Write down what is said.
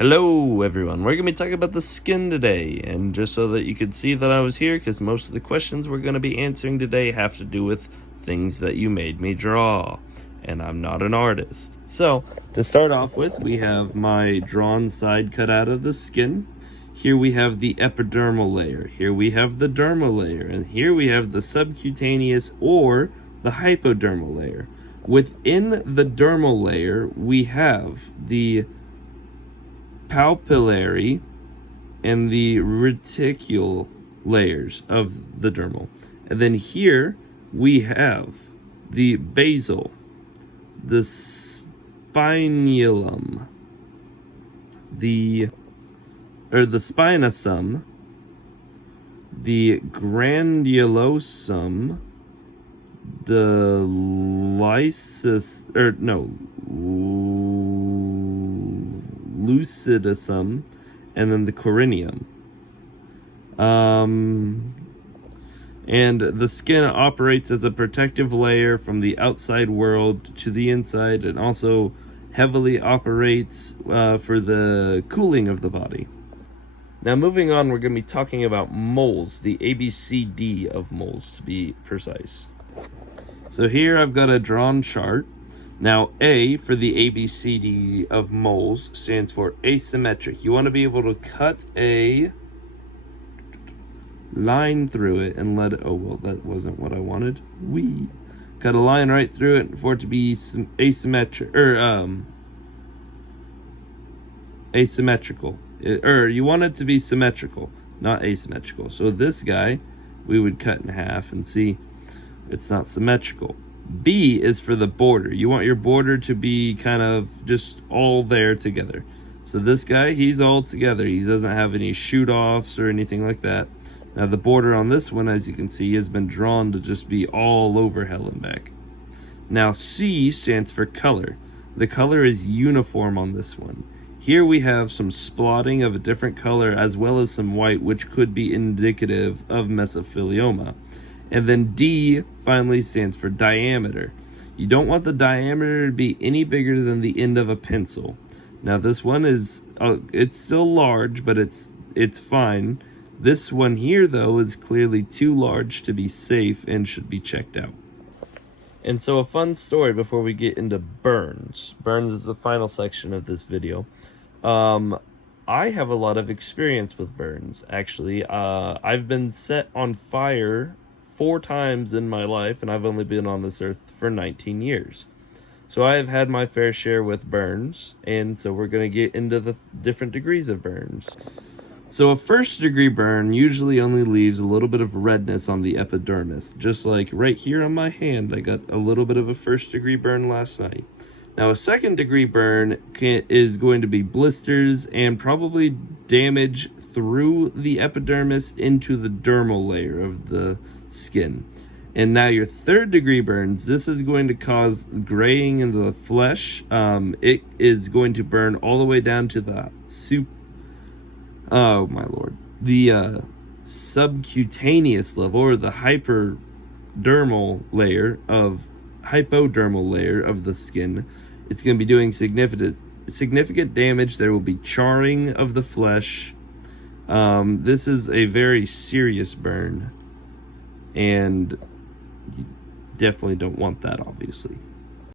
Hello everyone, we're going to be talking about the skin today, and just so that you could see that I was here, because most of the questions we're going to be answering today have to do with things that you made me draw, and I'm not an artist. So, to start off with, we have my drawn side cut out of the skin. Here we have the epidermal layer, here we have the dermal layer, and here we have the subcutaneous or the hypodermal layer. Within the dermal layer, we have the papillary and the reticule layers of the dermal. And then here we have the basal, the spinulum, the spinosum, the granulosum, the lucidum, and then the corinium. And the skin operates as a protective layer from the outside world to the inside, and also heavily operates for the cooling of the body. Now moving on, we're going to be talking about moles, the ABCD of moles to be precise. So here I've got a drawn chart. Now, A for the ABCD of moles stands for asymmetric. You want to be able to cut a line through it and let it, oh, well, that wasn't what I wanted. Cut a line right through it for it to be asymmetric, asymmetrical. You want it to be symmetrical, not asymmetrical. So this guy, we would cut in half and see it's not symmetrical. B is for the border. You want your border to be kind of just all there together. So this guy, he's all together. He doesn't have any shoot-offs or anything like that. Now the border on this one, as you can see, has been drawn to just be all over hell and back. Now C stands for color. The color is uniform on this one. Here we have some splotting of a different color as well as some white, which could be indicative of mesothelioma. And then D finally stands for diameter. You don't want the diameter to be any bigger than the end of a pencil. Now this one is, it's still large, but it's fine. This one here though is clearly too large to be safe and should be checked out. And so a fun story before we get into burns. Burns is the final section of this video. I have a lot of experience with burns, actually. I've been set on fire 4 times in my life, and I've only been on this earth for 19 years. So I have had my fair share with burns, and so we're going to get into the different degrees of burns. So a first degree burn usually only leaves a little bit of redness on the epidermis, just like right here on my hand. I got a little bit of a first degree burn last night. Now a second degree burn is going to be blisters and probably damage through the epidermis into the dermal layer of the skin. And now your third degree burns, this is going to cause graying in the flesh. It is going to burn all the way down to the the subcutaneous level, or the hypodermal layer of the skin. It's going to be doing significant damage. There will be charring of the flesh. This is a very serious burn, and you definitely don't want that, obviously.